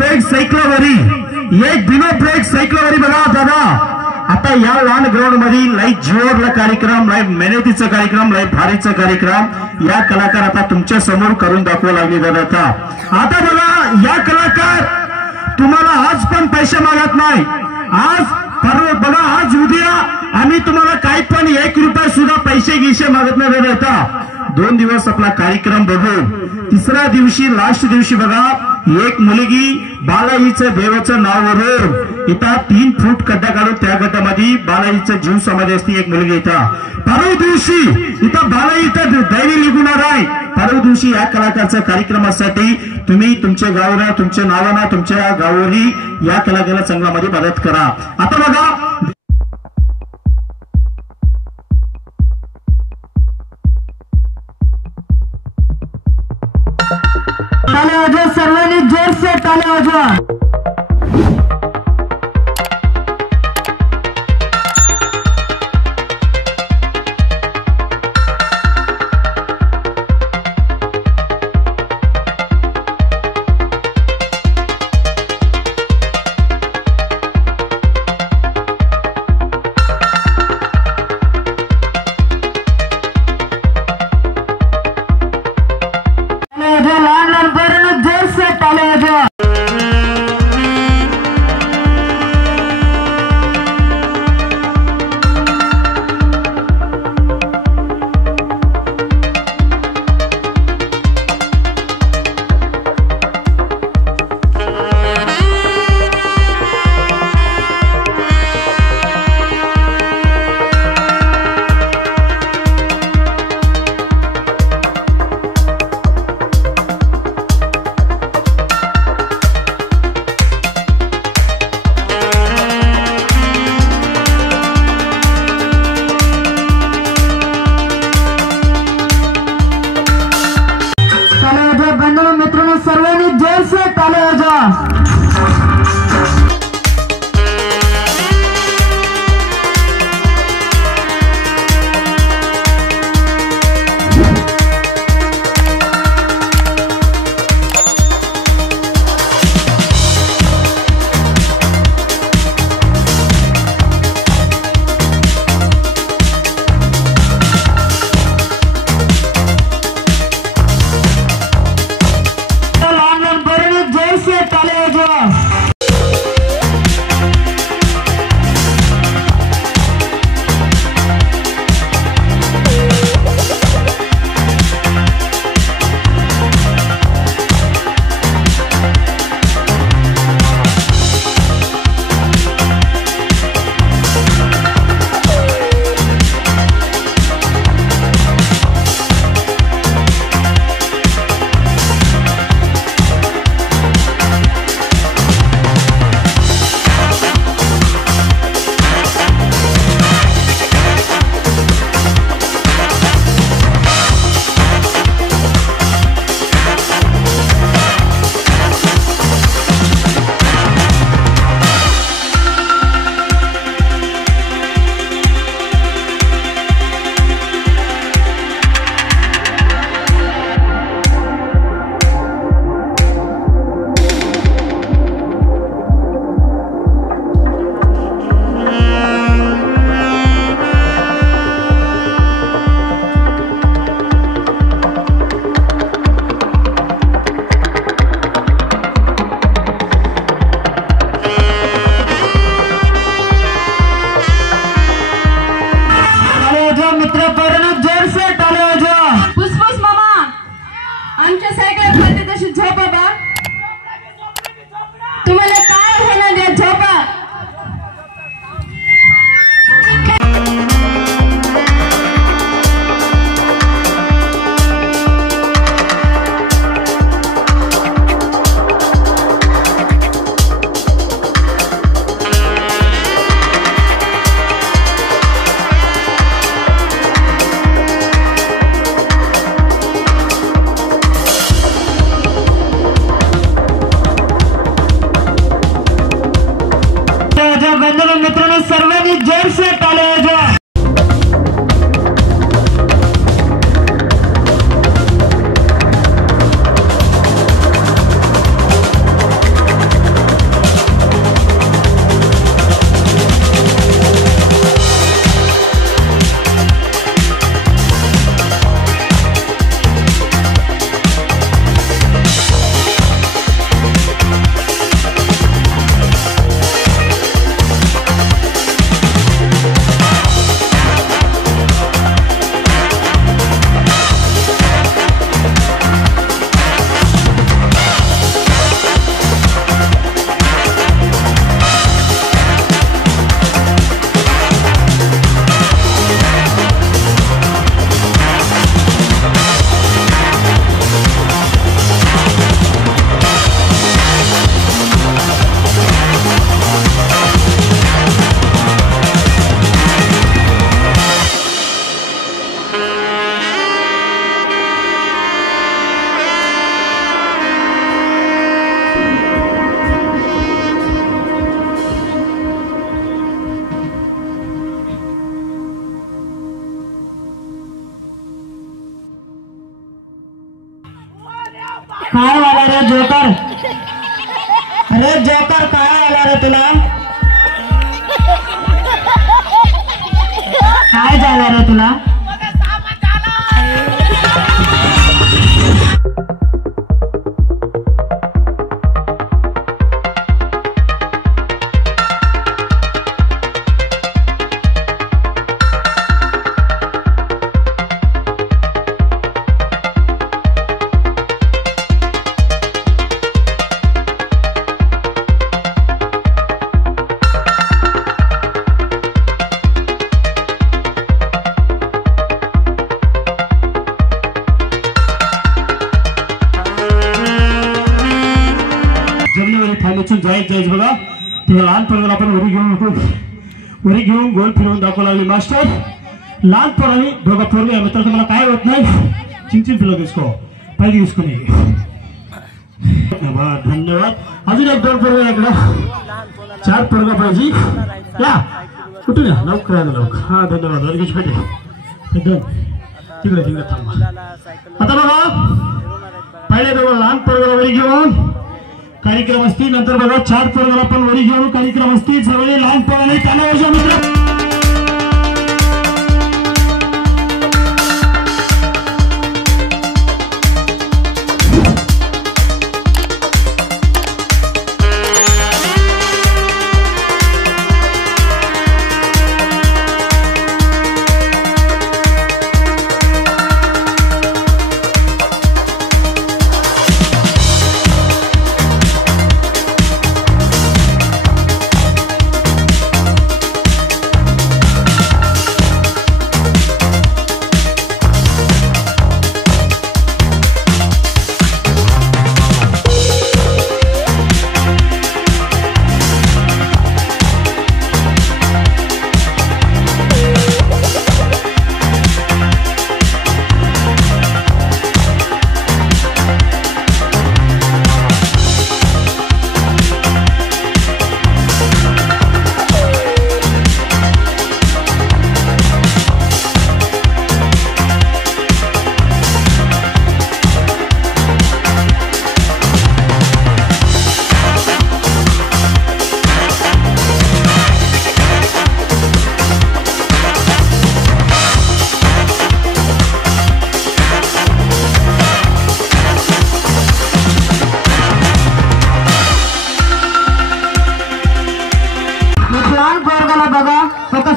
Break सायकलवरी बघा दादा। आता या लहान ग्राउंड मध्ये लाईव्ह जीवरला कार्यक्रम, लाईव्ह मेहनतीचा कार्यक्रम, लाईव्ह भारीचा कार्यक्रम या कलाकार आता तुमच्या समोर करून दाखवा लागले दादा। आता बघा या कलाकार तुम्हाला आज पण पैसे मागत नाही, आज बघा आज उद्या आम्ही तुम्हाला काही पण 1 रुपया सुद्धा पैसे गिसे मागत नाही दादा। 2 दिवस आपला कार्यक्रम बघू, तिसऱ्या दिवशी लास्ट दिवशी बघा एक मुलगी बालाईचं देवाचं नावावरून इथं 3 फूट खड्डा काढून त्या गटामध्ये बालाईचं जीव समाधी असते एक मुलगी इथं। परवा दिवशी इथं बालाई इथं दैवी निघणार आहे। परवा दिवशी या कलाकारच्या कार्यक्रमासाठी तुम्ही तुमच्या गावाला, तुमच्या नावाना, तुमच्या गावावरी या कलाकाराला चांगला मध्ये मदत करा। आता बघा ताल्या वाजवा, सर्वांनी जोर से ताल्या वाजवा। अरे जोकर काय आला रे तुला काय झालं रे तुला जायच बघा तेव्हा लहान पोराला आपण वरी घेऊन गोल फिरवून दाखवू लागली मास्टर लहान पोरांनी बघा पोरगे मित्र तुम्हाला काय होत नाही चिंचिन फिरव दिसको पाहिजे दिसको नाही धन्यवाद अजून एक दोन पोरगे इकडं 4 पोरगा पाहिजे या कुठून या लवकर हा धन्यवाद वर्गेश पाटील एकदम तिकडे थांबा आता बघा पहिले बघा लहान पोरगाला वरी घेऊन कार्यक्रम असतील नंतर बघा 4 पोरगाला पण वरी घेऊन कार्यक्रम असतील सर्व लहान पोरांनी त्यांना वर्षा मित्र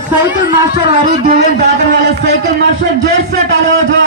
साइकिल मास्टर वाली देवेंद्र दादर वाले साइकिल मास्टर जोर से तालियां बजाओ।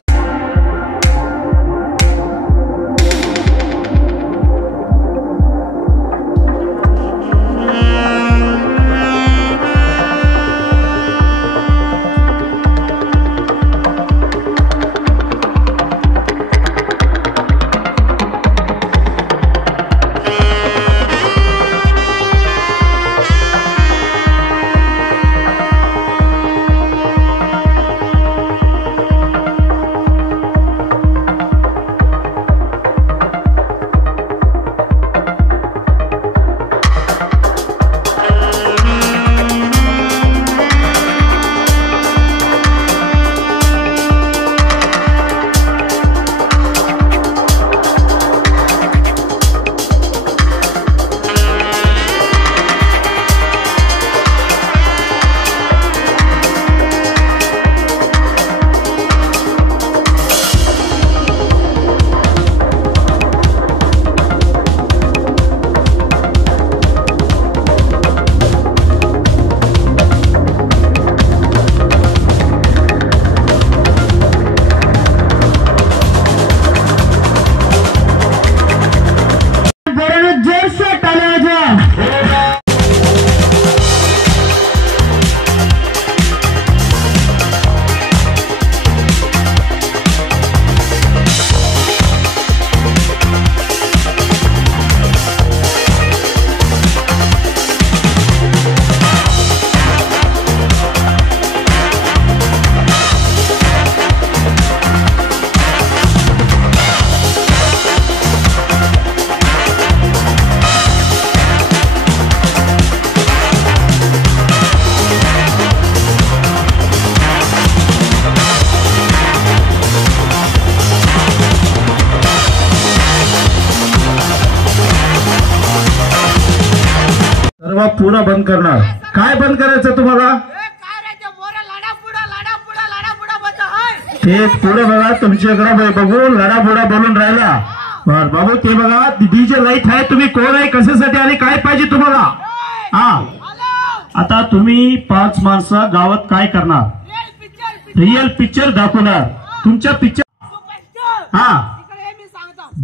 सर्व पुरा बंद करणार. काय बंद करायचं तुम्हाला ते पुढं बघा तुमच्याकडे बघून लडाबुडा बोलून राहिला. बर बाबू ते बघा डीजे लाईट आहे. तुम्ही कोण आहे कशासाठी आणि काय पाहिजे तुम्हाला. हा आता तुम्ही 5 माणसं गावात काय करणार रिअल पिक्चर दाखवणार तुमच्या पिक्चर. हा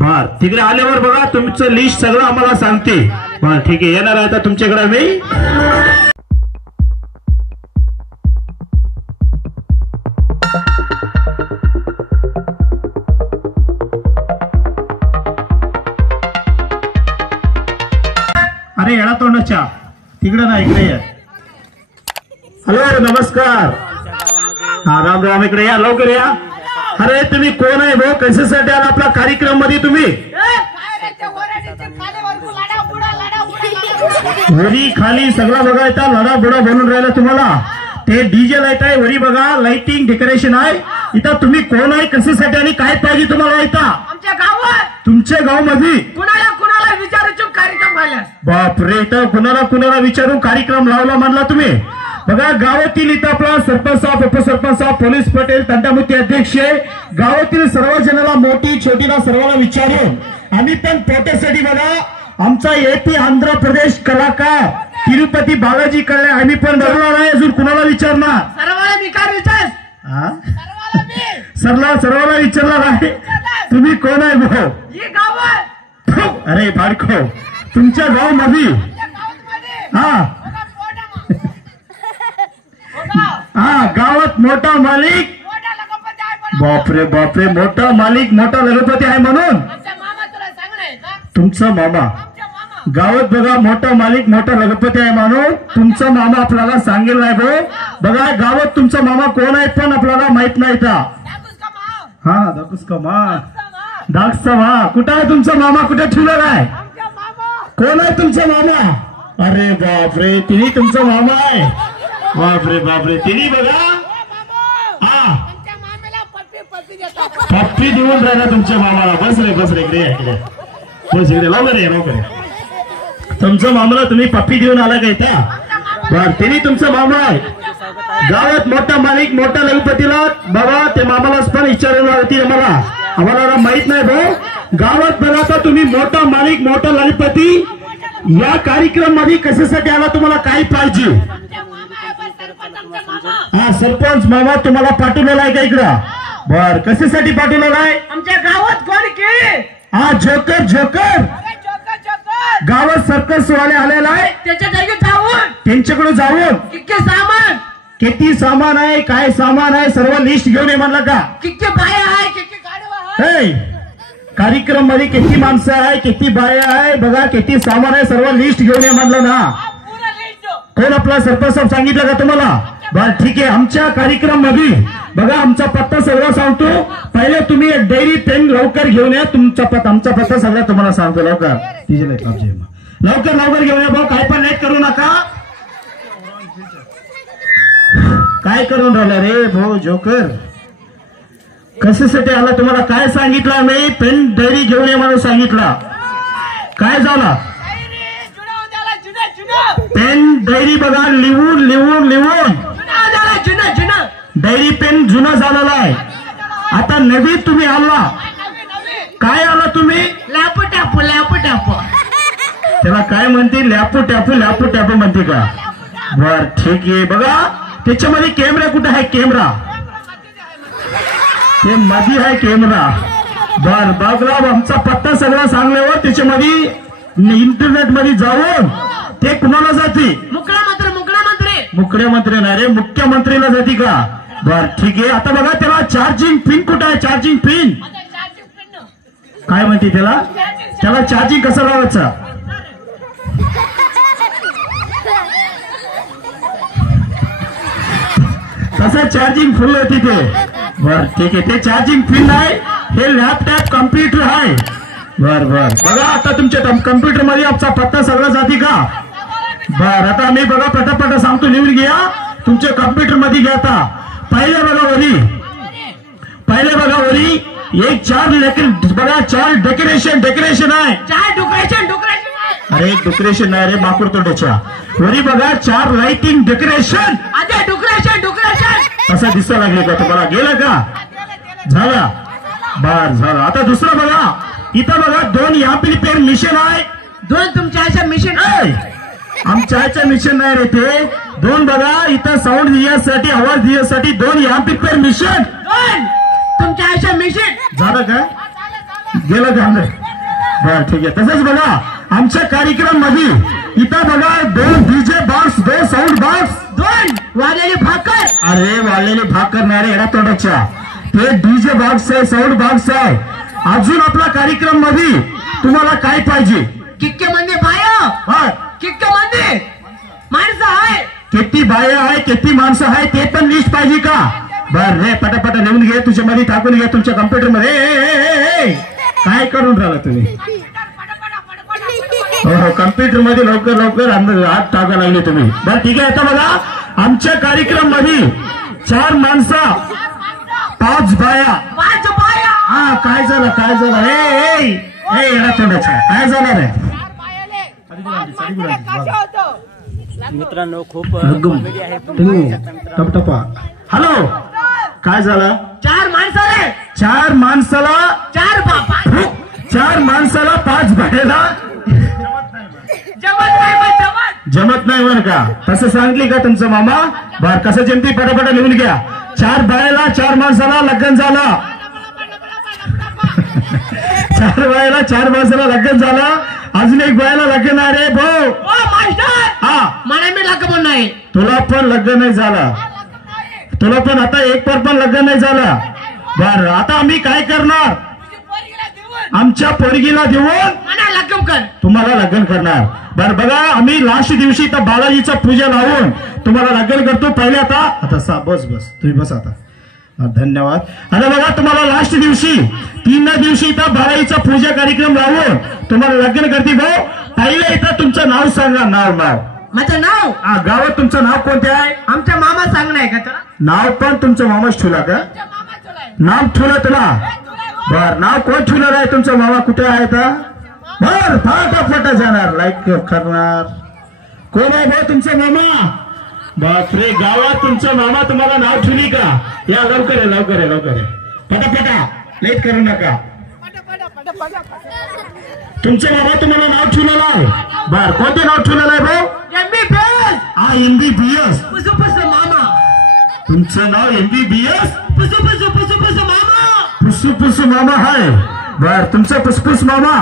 बर तिकडे आल्यावर बघा तुमचं लिस्ट सगळं आम्हाला सांगते. बर ठीक आहे येणार आहे आता तुमच्याकडे मी. अरे येणार तोंडाच्या तिकडे ना इकडे या. हॅलो नमस्कार. हा राम राम इकडे या लवकर या. अरे तुम्ही कोण आहे भाऊ कशासाठी आला आपला कार्यक्रम मध्ये तुम्ही. वरी खाली सगळा बघा इथं लडाबुडा बनून राहिला तुम्हाला. ते डीजे लाईट आहे वरी बघा लाइटिंग डेकोरेशन आहे. इथं तुम्ही कोण आहे कशासाठी आणि काय पाहिजे तुम्हाला. इथं आमच्या गावात तुमच्या गाव मध्ये कुणाला कुणाला विचारायचं कार्यक्रम झाला. बापरे इथं कुणाला विचारून कार्यक्रम लावला म्हणला तुम्ही. बघा गावातील इथं आपला सरपंच साहेब उपसरपंच साहेब पोलीस पटेल तंटामुक्ती अध्यक्ष गावातील सर्व जणांना मोठी छोटीला सर्वांना विचारून आम्ही पण पोटासाठी बघा आमचा एपी आंध्र प्रदेश कलाकार तिरुपती बालाजी कडे आम्ही पण बघणार आहे. अजून कुणाला विचारणार सर्वांना विचार विचार सर्वांना विचारणार आहे. तुम्ही कोण आहे भाऊ. अरे बाळको तुमच्या गाव मध्ये. हा गावात मोठा मालिक. बापरे बापरे मोठा मालिक मोठा लखपती आहे म्हणून तुमचा मामा गावात बघा मोठा मालिक मोठा लखपती आहे म्हणून तुमचा मामा आपल्याला सांगेल नाही भाऊ. बघा गावात तुमचा मामा कोण आहे पण आपल्याला माहित नाही का. हा दाक्षचा मा कुठं आहे तुमचा मामा कुठे ठेवलेला आहे. कोण आहे तुमचा मामा. अरे बापरे तिने तुमचा मामा आहे. बापरे बापरे तिने बघा हा पप्पी देऊन राहिला तुमच्या मामाला. बस रे इकडे इकडे बस इकडे लवकर तुमच्या मामाला तुम्ही पप्पी देऊन आला का इथं. बर तिने तुमचा मामा आहे. गावात मोठा मालिक मोठा लखपतीला बाबा ते मामालाच पण विचारायला होती आम्हाला माहित नाही भाऊ. गावात बघा आता तुम्ही मोठा मालिक मोठा लखपती या कार्यक्रम मध्ये कशासाठी आला तुम्हाला काय पाहिजे. हा सरपंच मामा तुम्हाला पाठवलेला आहे का इकडं. बर कशासाठी पाठवलेला आहे. आमच्या गावात कोण की हा जोकर गावात सर्कस वाले आलेला आहे. त्याच्या जागी जाऊन त्यांच्याकडे जाऊन किती सामान आहे काय सामान आहे सर्व लिस्ट घेऊन ये म्हणलं का. किती बाया आहे किती गाडवा आहे. कार्यक्रम मध्ये किती माणसं आहे किती बाया आहे बघा किती सामान आहे सर्व लिस्ट घेऊन ये म्हणलं ना. कोण आपला सरपंच साहेब सांगितलं का तुम्हाला. बर ठीक आहे आमच्या कार्यक्रम मध्ये बघा आमचा पत्ता सगळा सांगतो. पहिले तुम्ही एक डायरी पेन लवकर घेऊन या. तुमचा पत्ता आमचा पत्ता सगळा तुम्हाला सांगतो. लवकर घेऊन या भाऊ. काय पण लेट करू नका. काय करून राहिला रे भाऊ जोकर कशासाठी आला तुम्हाला काय सांगितलं मी. पेन डायरी घेऊन ये म्हणून सांगितलं. काय झाला पेन डायरी बघा लिहून डायरी पेन जुना झालेला आहे. आता नवीन तुम्ही आला काय आला तुम्ही लॅपू टॅपू त्याला काय म्हणते लॅपू टॅपू म्हणते का. बर ठीक आहे बघा त्याच्यामध्ये कॅमेरा कुठे आहे. कॅमेरा ते मध्ये आहे कॅमेरा. बर बघला आमचा पत्ता सगळा सांगल्यावर त्याच्यामध्ये इंटरनेट मध्ये जाऊन ते कुणाला जाते मुख्यमंत्री नाही रे मुख्यमंत्रीला जाते का. बर ठीक आहे आता बघा त्याला चार्जिंग पिन कुठं आहे. चार्जिंग पिन काय म्हणते त्याला चार्जिंग कसं लावायचं. तसं चार्जिंग फुल होती ते. बर ठीक आहे ते चार्जिंग पिन आहे. हे लॅपटॉप कम्प्युटर आहे. बर बघा आता तुमच्या कम्प्युटर मध्ये आमचा पत्ता सगळा जाती का. बर आता मी बघा पटापट सांगतो लिहून घ्या. तुमच्या कम्प्युटर मध्ये घ्या. आता पहिले बघा वरी एक चार बघा चार डेकोरेशन आहे. अरे डेकोरेशन नाही रे माकूड तोंडाच्या वरी बघा 4 लाइटिंग डेकोरेशन असं दिसायला लागले का तुम्हाला गेलं का झाला बर झालं आता दुसरं बघा इथं बघा 2 यापिलिपेर मिशन आहे 2 तुमच्या अशा मिशन आमच्या मिशन नाही रे ते 2 बघा इथं साऊंड दियासाठी आवाज दियासाठी 2 यापिलिपेर मिशन 2 तुमच्या अशा मिशन झालं काय गेलं का बर ठीक आहे तसंच बघा आमच्या कार्यक्रम मध्ये इथं बघा 2 डीजे बॉक्स 2 साऊंड बॉक्स 2 वालेली भाकर अरे वालेली भाकर नाही रे येडा तोंडाच्या ते डीजे बॉक्स आहे साऊंड बॉक्स आहे अजून आपला कार्यक्रम मध्ये तुम्हाला काय पाहिजे किक्के मध्ये बाया किक्के मध्ये माणसं आहे किती बाया आहे किती माणसं आहे ते पण लिस्ट पाहिजे का बर रे पटापट लिहून घे तुझ्या मध्ये टाकून घे तुमच्या कम्प्युटर मध्ये काय करून राहिला तुम्ही हो कम्प्युटर मध्ये लवकर हात टाका लागले तुम्ही बर ठीक आहे आता बघा आमच्या कार्यक्रम मध्ये 4 माणसं 5 बाया हा काय झालं हे येणार तोंडाच्या काय झालं रे मित्रांनो खूप टपटपा हॅलो काय झालं 4 माणसाला 4 माणसाला 4 बाबा 4 माणसाला 5 बायाला जमत नाही बर का तसं सांगितली का तुमचं मामा बर कसं जमती पटापट लिहून घ्या 4 बायाला 4 माणसाला लग्न झालं 4 बायाला 4 माणसाला लग्न झालं अजून 1 बायाला लग्न आहे रे भाऊ हा मला मी लग्न नाही तुला पण लग्न नाही झालं तुला पण आता 1 पण लग्न नाही झालं बर आता आम्ही काय करणार आमच्या पोरगीला देऊन लग्न कर तुम्हाला लग्न करणार बर बघा आम्ही लास्ट दिवशी तर बालाजीचा पूजा लावून तुम्हाला लग्न करतो पहिले आता बस तुम्ही बस आता धन्यवाद आता बघा तुम्हाला लास्ट दिवशी 3 दिवशी इथं बालाजीचा पूजा कार्यक्रम लावून तुम्हाला लग्न करते भाऊ पहिले इथं तुमचं नाव सांगा नाव माझं नाव गावात तुमचं नाव कोणते आहे आमच्या मामा सांगणं आहे का तुला नाव पण तुमचं मामाच ठेवला का नाव ठेवलं तुला बर नाव कोण ठेवणार आहे तुमचा मामा कुठे आहे का बर फाटा जाणार लाईक करणार कोण आहे भाऊ तुमचा मामा बापरे गावात तुमचा मामा तुम्हाला नाव ठेवली का या लवकर फटाफटा लेट करू नका तुमचा मामा तुम्हाला नाव ठेवलेलं आहे बर कोणते नाव ठेवलेलं आहे भाऊ MBBS मामा तुमचं नाव MBBS मामा पुसू मामा आहे बर तुमचं पुसपुस मामा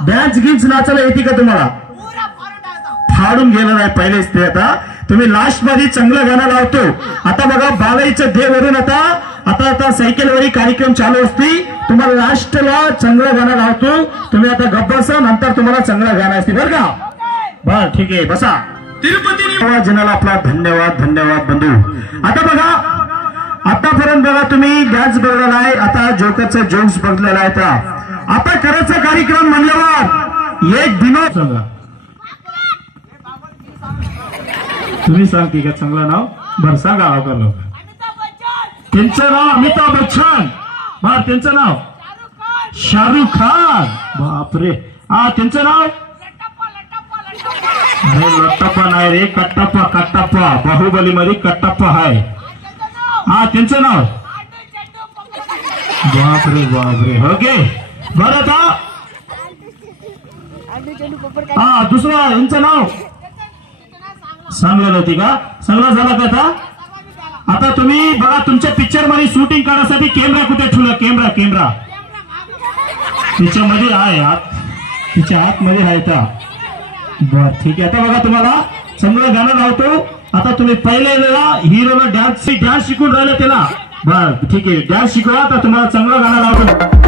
डान्स गिन्स नाचायला येते का तुम्हाला फाडून गेलं नाही पहिलेच ते आता तुम्ही लास्ट मध्ये चांगलं गाणं लावतो आता बघा बालाईचं देववरून आता सायकलवरील कार्यक्रम चालू असते तुम्हाला लास्टला चांगलं गाणं लावतो तुम्ही आता गप्प बसा नंतर तुम्हाला चांगलं गाणं असते बरं का बर ठीक आहे बसा तिरुपती जनाला आपला धन्यवाद बंधू आता बघा आतापर्यंत बघा तुम्ही डान्स बघलेला आहे आता जोकरचा जोक्स बघलेला आहे आता करायचा कार्यक्रम म्हणल्यावर एक विनोद सांगा तुम्ही सांग ठीक आहे चांगलं नाव बरं सांगा लवकर त्यांचं नाव अमिताभ बच्चन बर त्यांचं नाव शाहरुख खान बापरे त्यांचं नाव अरे लट्टप्पा नाही रे कट्टप्पा बाहुबली मध्ये कट्टप्पा आहे त्यांचं नाव बापरे ओके बरं आता दुसरं यांचं नाव सांगलं नव्हती का चांगला झाला का आता तुम्ही बघा तुमच्या पिक्चर मध्ये शूटिंग करण्यासाठी कॅमेरा कुठे ठेवला कॅमेरा तिच्यामध्ये आहे तिच्या आतमध्ये आहे का बर ठीक आहे आता बघा तुम्हाला चांगलं गाणं लावतो आता तुम्ही पहिले हिरोला डान्स शिकून राहिलं त्याला बर ठीक आहे डान्स शिकवा आता तुम्हाला चांगलं गाणं लावतो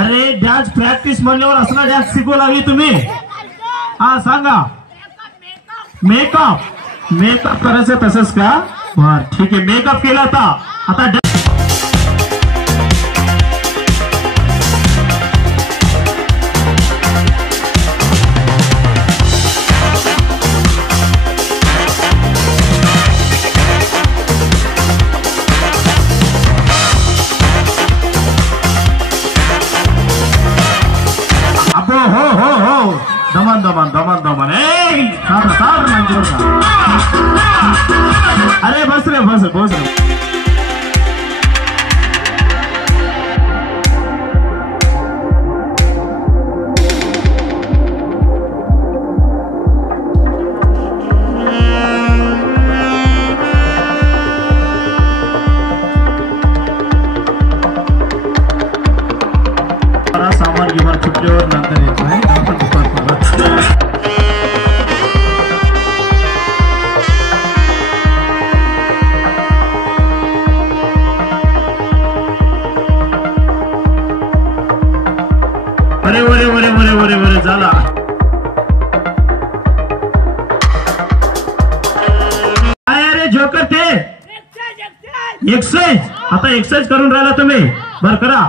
अरे डान्स प्रॅक्टिस म्हणल्यावर असला डान्स शिकवू लागली तुम्ही. हा सांगा. मेकअप मेकअप करायचं तसंच का. बर ठीक आहे मेकअप केला आता हो हो हो दमन दमन दमन दमन. अरे बस रे बस बस रे. सामान घेऊन सुटल्यावर नंतर येतो आहे आपण दुपार अरे वरे वरे वरे वरे वरे झाला. काय अरे जोकर ते एक्सरसाइज आता एक्सरसाइज करून राहिला तुम्ही. बर करा.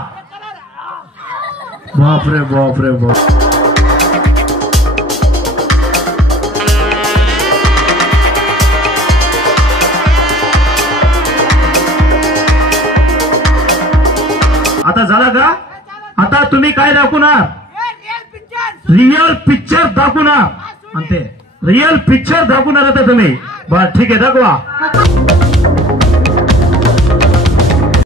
बापरे बापरे बाप. आता झाला का. आता तुम्ही काय दाखवणार. रिअल पिक्चर दाखवणार. आणि ते रिअल पिक्चर दाखवणार आता तुम्ही. बर ठीक आहे दाखवा.